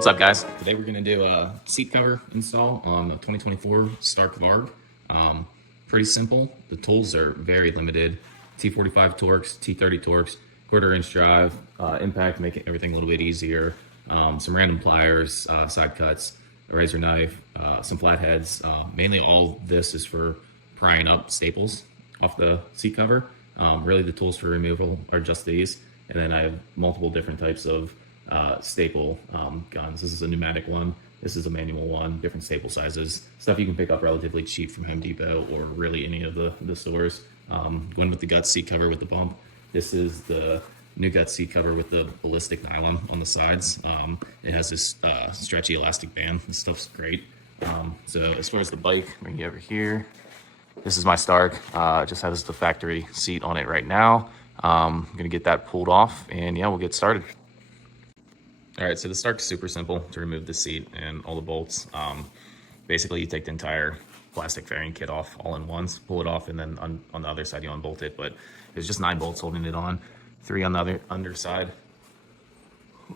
What's up, guys? Today we're going to do a seat cover install on the 2024 Stark VARG. Pretty simple. The tools are very limited. T45 Torx, T30 Torx, 1/4 inch drive, impact to make everything a little bit easier, some random pliers, side cuts, a razor knife, some flatheads. Mainly all this is for prying up staples off the seat cover. Really the tools for removal are just these. And then I have multiple different types of staple guns. This is a pneumatic one. This is a manual one, different staple sizes. Stuff you can pick up relatively cheap from Home Depot or really any of the stores. Going with the Guts seat cover with the bump. This is the new Guts seat cover with the ballistic nylon on the sides. It has this stretchy elastic band. This stuff's great. So as far as the bike, bring you over here. This is my Stark. Just has the factory seat on it right now. I'm gonna get that pulled off and yeah, we'll get started. All right, so the Stark's super simple to remove the seat and all the bolts. Basically, you take the entire plastic fairing kit off all in once, pull it off, and then on the other side, you unbolt it. But there's just 9 bolts holding it on, 3 on the other underside.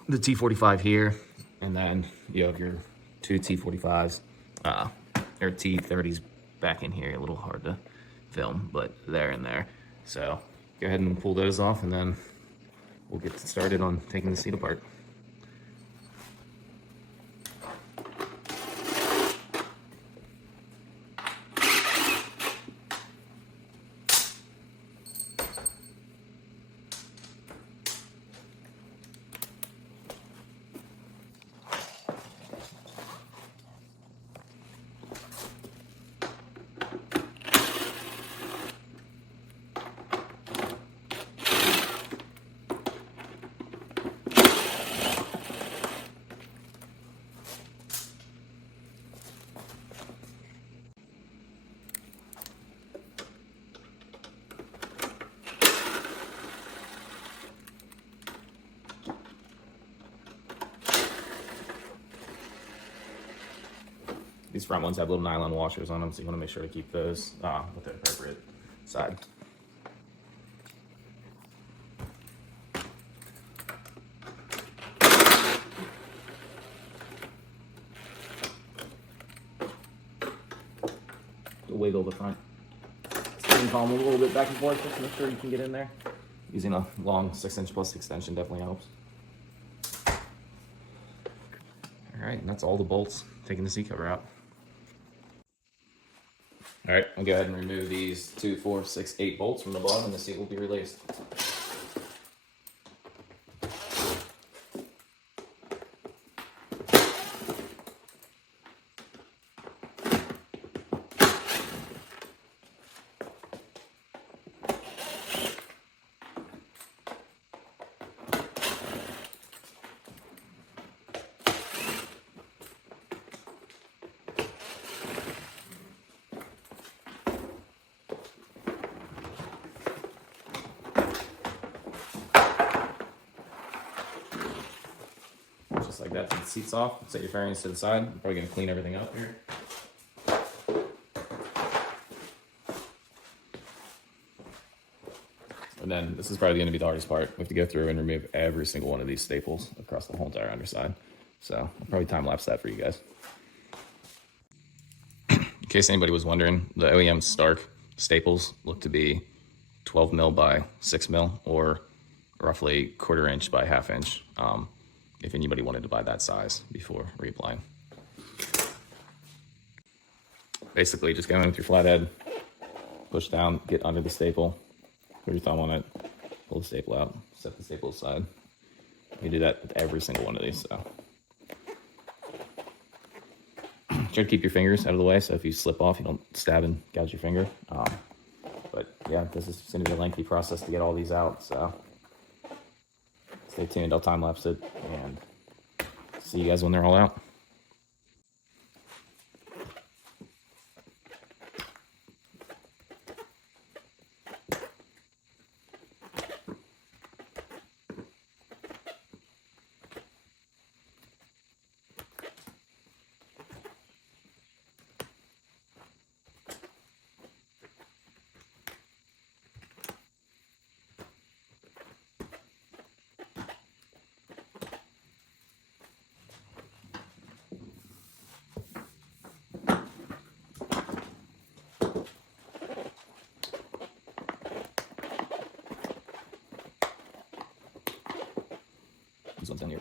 The T45 here, and then you have your 2 T45s, or T30s back in here. A little hard to film, but there and there. So go ahead and pull those off, and then we'll get started on taking the seat apart. These front ones have little nylon washers on them, so you want to make sure to keep those with the appropriate side. Wiggle the front steering column a little bit back and forth just to make sure you can get in there. Using a long 6-inch plus extension definitely helps. All right, and that's all the bolts. Taking the seat cover out. All right, I'll go ahead and remove these 2, 4, 6, 8 bolts from the bottom, and the seat will be released. Just like that, take the seats off, set your fairings to the side. I'm probably gonna clean everything up here. And then this is probably gonna be the hardest part. We have to go through and remove every single one of these staples across the whole entire underside. So I'll probably time lapse that for you guys. In case anybody was wondering, the OEM Stark staples look to be 12 mil by 6 mil, or roughly 1/4 inch by 1/2 inch. If anybody wanted to buy that size before reapplying. Basically, just go in with your flathead, push down, get under the staple, put your thumb on it, pull the staple out, set the staple aside. You do that with every single one of these. So try to keep your fingers out of the way, so if you slip off, you don't stab and gouge your finger. But yeah, this is going to be a lengthy process to get all these out, so stay tuned. I'll time lapse it and see you guys when they're all out. These ones down here.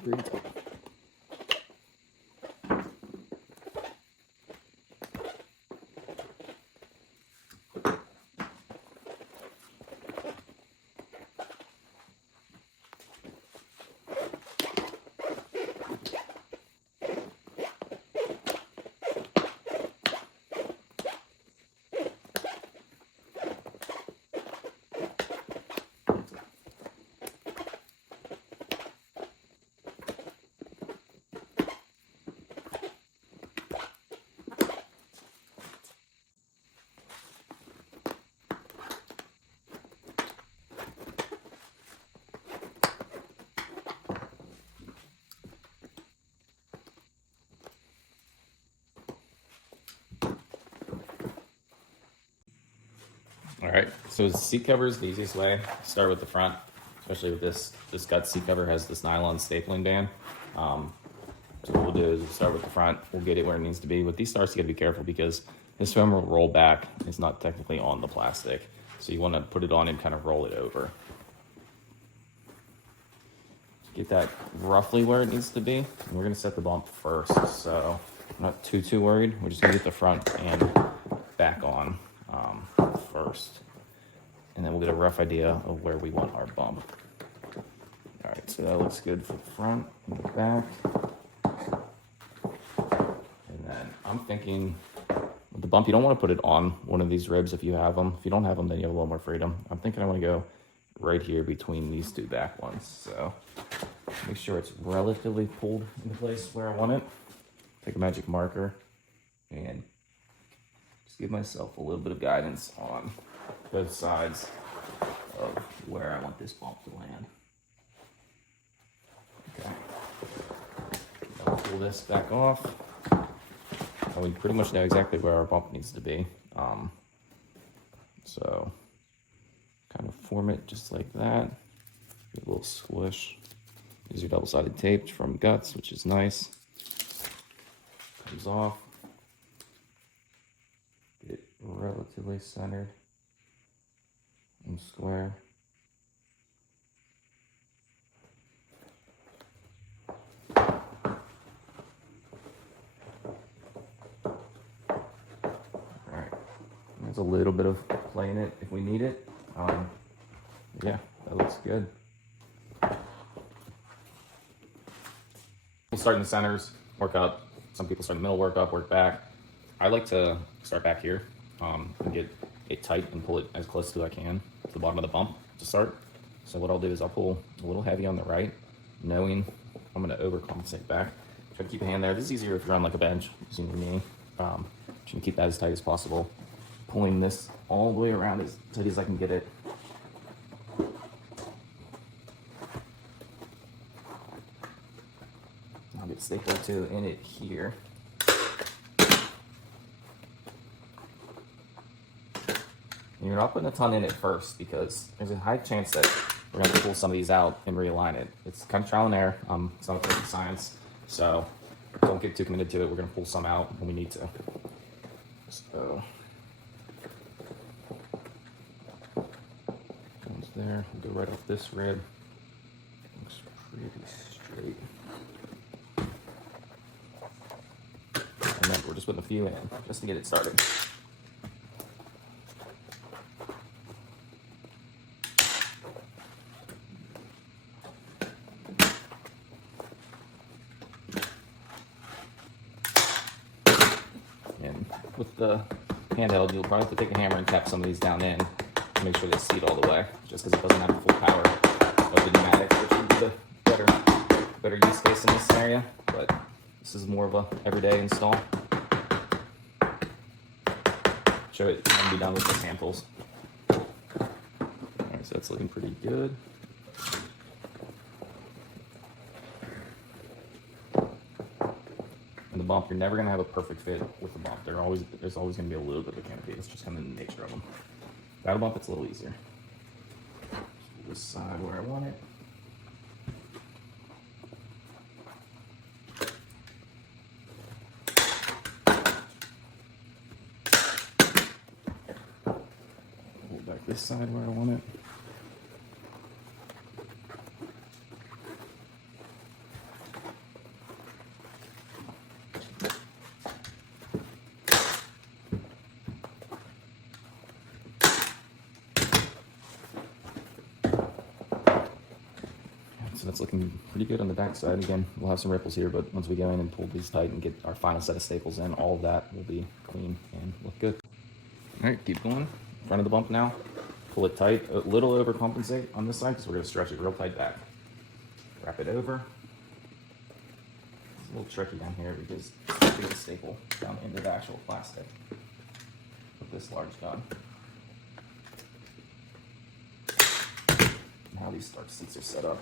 All right, so seat cover is the easiest way. Start with the front, especially with this gut seat cover has this nylon stapling band. So what we'll do is we'll start with the front. We'll get it where it needs to be. With these starts, you gotta be careful because this foam will roll back. It's not technically on the plastic. So you wanna put it on and kind of roll it over. Get that roughly where it needs to be. And we're gonna set the bump first. So I'm not too worried. We're just gonna get the front and back on first. And then we'll get a rough idea of where we want our bump. All right, so that looks good for the front and the back. And then I'm thinking with the bump, you don't want to put it on one of these ribs if you have them. If you don't have them, then you have a little more freedom. I'm thinking I want to go right here between these two back ones. So make sure it's relatively pulled into place where I want it. Take a magic marker and just give myself a little bit of guidance on both sides of where I want this bump to land. Okay. I'll pull this back off. And we pretty much know exactly where our bump needs to be. So kind of form it just like that. Give a little squish. These are double-sided tape from Guts, which is nice. Comes off. Get it relatively centered and square. There's a little bit of play in it if we need it. Yeah, that looks good. We'll start in the centers, work up. Some people start in the middle, work up, work back. I like to start back here and get it tight and pull it as close as I can to the bottom of the bump to start. So what I'll do is I'll pull a little heavy on the right, knowing I'm gonna overcompensate back. Try to keep a hand there. This is easier if you're on like a bench, using your knee. Try to keep that as tight as possible. Pulling this all the way around as tight as I can get it. I'll get staple too in it here. And you're not putting a ton in it first because there's a high chance that we're going to pull some of these out and realign it. It's kind of trial and error. It's not perfect science, so don't get too committed to it. We're going to pull some out when we need to. So there, we'll go right off this rib. Looks pretty straight. And then we're just putting a few in just to get it started. And with the handheld, you'll probably have to take a hammer and tap some of these down in. Make sure they seat all the way, just because it doesn't have the full power of the pneumatic, which would be the better use case in this scenario. But this is more of a everyday install. Show it can be done with the hand tools. Alright, so that's looking pretty good. And the bump, you're never gonna have a perfect fit with the bump. There's always gonna be a little bit of a canopy. It's just kind of the nature of them. Battle bump, it's a little easier. This side where I want it. Pull back this side where I want it. So that's looking pretty good on the back side. Again, we'll have some ripples here, but once we go in and pull these tight and get our final set of staples in, all of that will be clean and look good. All right, keep going. Front of the bump now. Pull it tight, a little overcompensate on this side because we're going to stretch it real tight back. Wrap it over. It's a little tricky down here because it's a staple down into the actual plastic with this large gun. And how these Stark seats are set up.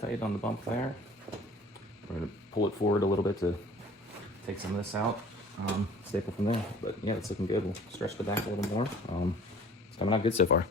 Tight on the bump there. We're going to pull it forward a little bit to take some of this out, staple from there. But yeah, it's looking good. We'll stretch the back a little more. It's coming out good so far.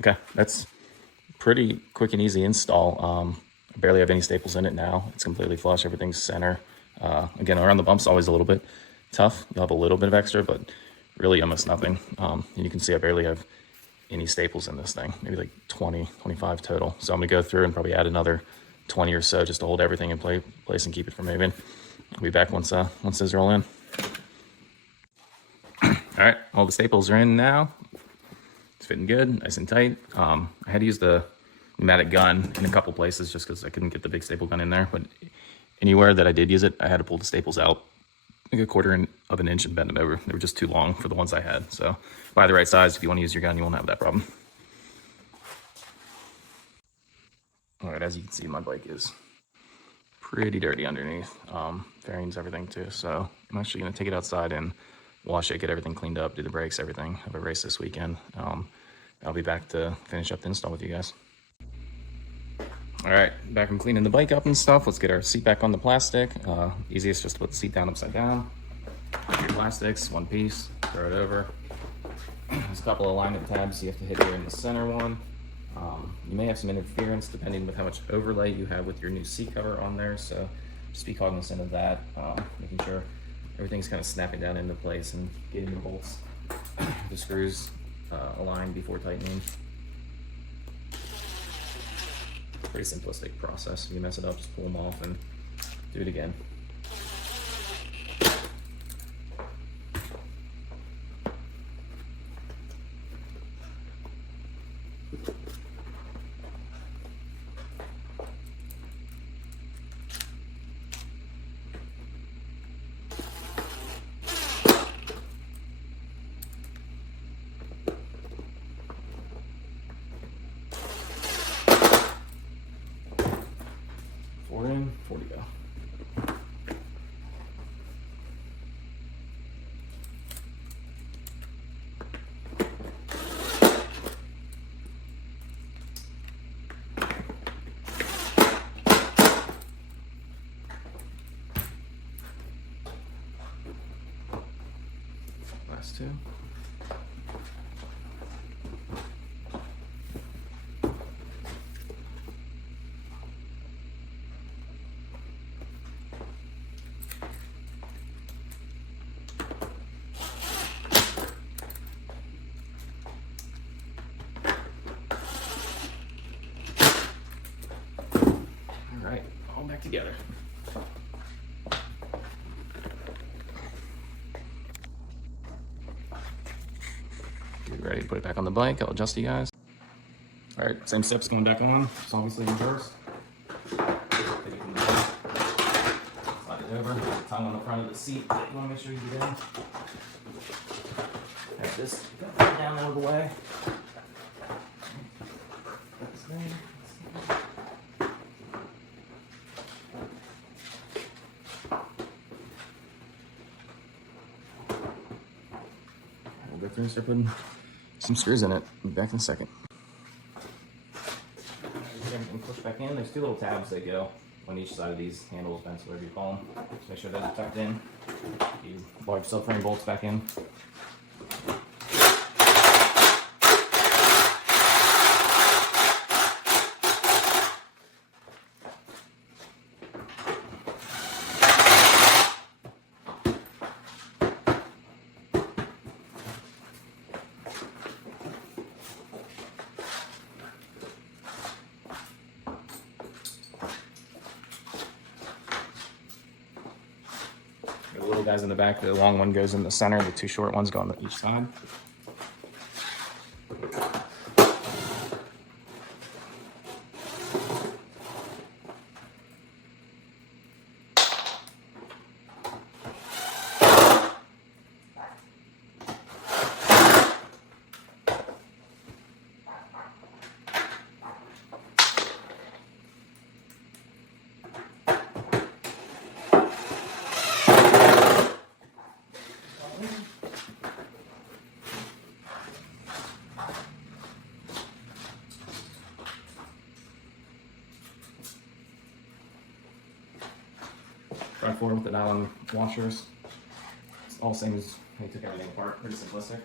Okay, that's pretty quick and easy install. I barely have any staples in it now. It's completely flush, everything's center. Again, around the bump's always a little bit tough. You'll have a little bit of extra, but really almost nothing. And you can see I barely have any staples in this thing, maybe like 20, 25 total. So I'm gonna go through and probably add another 20 or so just to hold everything in place and keep it from moving. I'll be back once those are all in. All right, all the staples are in now. It's fitting good, nice and tight. I had to use the pneumatic gun in a couple places just because I couldn't get the big staple gun in there. But anywhere that I did use it, I had to pull the staples out like a quarter of an inch and bend them over. They were just too long for the ones I had. So buy the right size. If you want to use your gun, you won't have that problem. All right, as you can see, my bike is pretty dirty underneath. Fairings, everything too. So I'm actually going to take it outside and wash it, get everything cleaned up, do the brakes, everything. Have a race this weekend. I'll be back to finish up the install with you guys. All right, back from cleaning the bike up and stuff. Let's get our seat back on the plastic. Easiest just to put the seat down upside down. Plastics, one piece, throw it over. There's a couple of alignment tabs you have to hit here in the center one. You may have some interference depending with how much overlay you have with your new seat cover on there, so just be cognizant of that, making sure everything's kind of snapping down into place and getting the bolts, the screws aligned before tightening. Pretty simplistic process. If you mess it up, just pull them off and do it again. Four in, 4 to go. Last two. All right, all back together. Get ready to put it back on the bike. I'll adjust you guys. All right, same steps going back on. It's obviously reversed. Take it from the back. Slide it over. Tongue on the front of the seat. You want to make sure you get in. Have this down out of the way. That's there. We'll go through and start putting some screws in it. I'll be back in a second. Everything pushed back in. There's two little tabs that go on each side of these handles, vents, whatever you call them. Just make sure those are tucked in. You large subframe bolts back in. The little guys in the back, the long one goes in the center, the two short ones go on each side. Drive forward with the Allen washers. It's all the same as how you took everything apart. Pretty simplistic.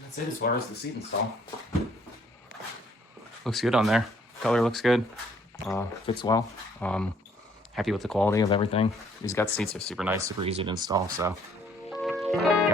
That's it as far as the seat install. Looks good on there. Color looks good. Fits well. Happy with the quality of everything. These gut seats are super nice, super easy to install. So you.